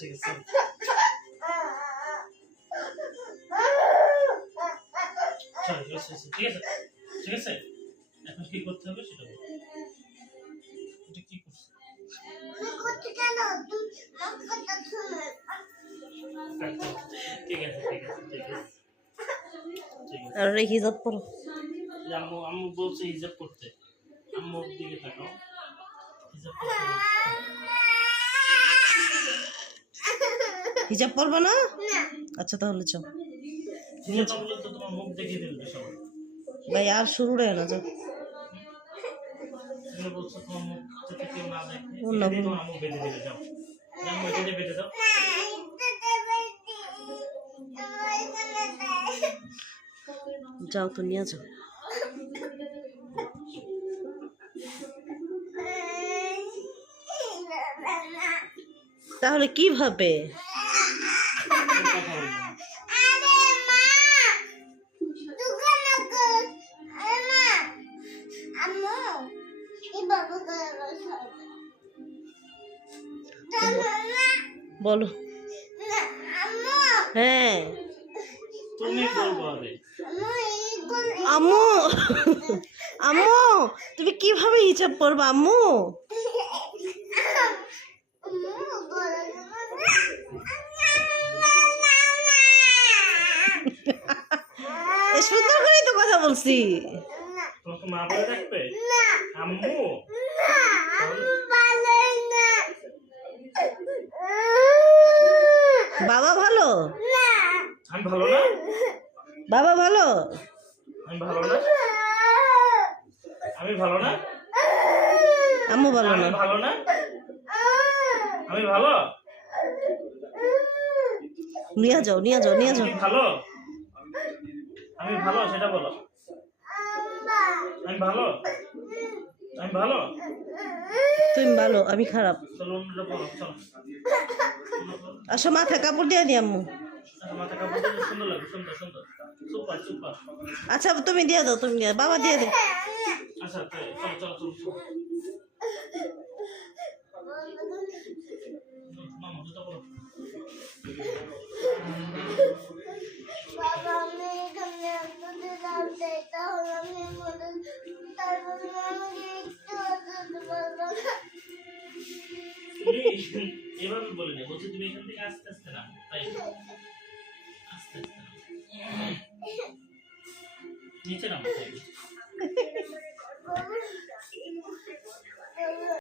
ঠিক আছে ঠিক আছে ঠিক আছে এখন কি করতে হবে সেটা বল এটা কি করছিস করতে কেন তুই আমার কথা শুন ঠিক আছে ঠিক আছে ঠিক আছে আর হিজাব পরো। আম্মু আম্মু বলছে হিজাব করতে আম্মুর দিকে তাকাও হিজাব করতে হিজাব পরবে না? আচ্ছা তাহলে চল। হিজাব বলে তো তোমার মুখ দেখিয়ে ফেলবে সবাই ভাই আর শুরু রে না যাও। তুমি বলছো তোমার মুখ থেকে কেউ না দেখে ও না তোমার আম্মু বেঁধে দিবে যাও আম্মু এটা দিয়ে বেঁধে দাও যাও তো নিয়ে যাও। তাহলে কিভাবে? বলো। হ্যাঁ তুমি বলবো আরে আম্মু আম্মু তুমি কিভাবে হিজাব পরবা আম্মু? সুন্দর করেই তো কথা বলছি। তোমাকে মা বলে রাখবে আম্মু বাবা ভালো? আমি ভালো না বাবা ভালো? আমি ভালো না আমি ভালো না আম্মু ভালো আমি না? ভালো না আমি ভালো নিয়ে যাও নিয়ে যাও নিয়ে যাও। আমি ভালো আমি ভালো সেটা বলো আমি ভালো আমি ভালো তুমি ভালো আমি খারাপ। চলো অন্যটা বলো চলো আসো মাথা কাপড় দিয়ে দি আম্মু। মাথা কাপড় দিলে সুন্দর লাগে সুন্দর সুন্দর সুপার সুপার আচ্ছা তুমি দিয়ে দাও তুমি দিয়ে বাবা দিয়ে দে। আচ্ছা চলো চলো চলো চলো মামা জুতো পরো বাবা আমি এখানে একটু যাতে তাহলে আমি তারপরে আমি একটু বলবো এভাবে বলে না বলছি তুমি এখান থেকে আস্তে আস্তে নামো তাই আস্তে আস্তে নামো নিচে নামো তাই